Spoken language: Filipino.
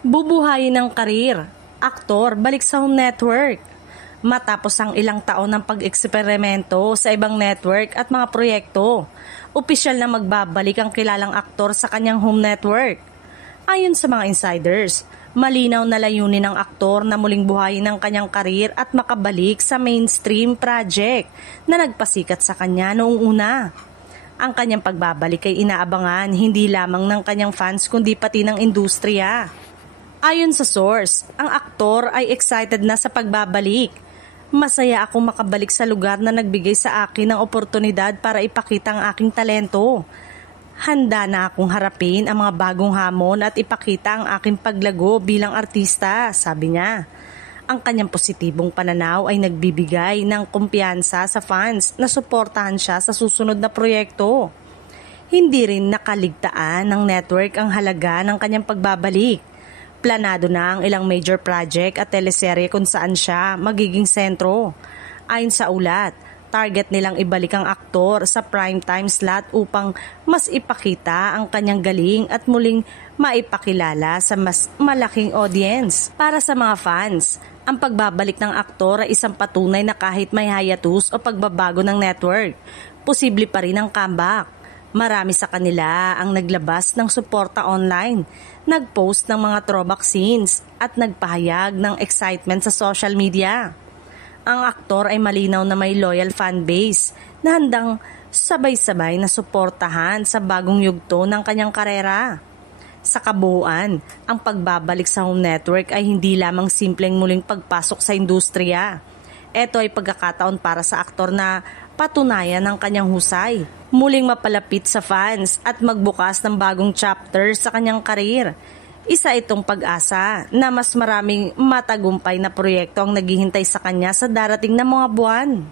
Bubuhayin ng karir, aktor balik sa Home Network. Matapos ang ilang taon ng pag-eksperimento sa ibang network at mga proyekto, opisyal na magbabalik ang kilalang aktor sa kanyang Home Network. Ayon sa mga insiders, malinaw na layunin ng aktor na muling buhayin ang kanyang karir at makabalik sa mainstream project na nagpasikat sa kanya noong una. Ang kanyang pagbabalik ay inaabangan hindi lamang ng kanyang fans kundi pati ng industriya. Ayon sa source, ang aktor ay excited na sa pagbabalik. Masaya akong makabalik sa lugar na nagbigay sa akin ng oportunidad para ipakita ang aking talento. Handa na akong harapin ang mga bagong hamon at ipakita ang aking paglago bilang artista, sabi niya. Ang kanyang positibong pananaw ay nagbibigay ng kumpiyansa sa fans na suportahan siya sa susunod na proyekto. Hindi rin nakaligtaan ng network ang halaga ng kanyang pagbabalik. Planado na ang ilang major project at teleserye kung saan siya magiging sentro. Ayon sa ulat, target nilang ibalik ang aktor sa primetime slot upang mas ipakita ang kanyang galing at muling maipakilala sa mas malaking audience. Para sa mga fans, ang pagbabalik ng aktor ay isang patunay na kahit may hiatus o pagbabago ng network, posible pa rin ang comeback. Marami sa kanila ang naglabas ng suporta online, nagpost ng mga throwback scenes at nagpahayag ng excitement sa social media. Ang aktor ay malinaw na may loyal fanbase na handang sabay-sabay na suportahan sa bagong yugto ng kanyang karera. Sa kabuuan, ang pagbabalik sa Home Network ay hindi lamang simpleng muling pagpasok sa industriya. Ito ay pagkakataon para sa aktor na patunayan ang kanyang husay, muling mapalapit sa fans at magbukas ng bagong chapter sa kanyang karir. Isa itong pag-asa na mas maraming matagumpay na proyekto ang naghihintay sa kanya sa darating na mga buwan.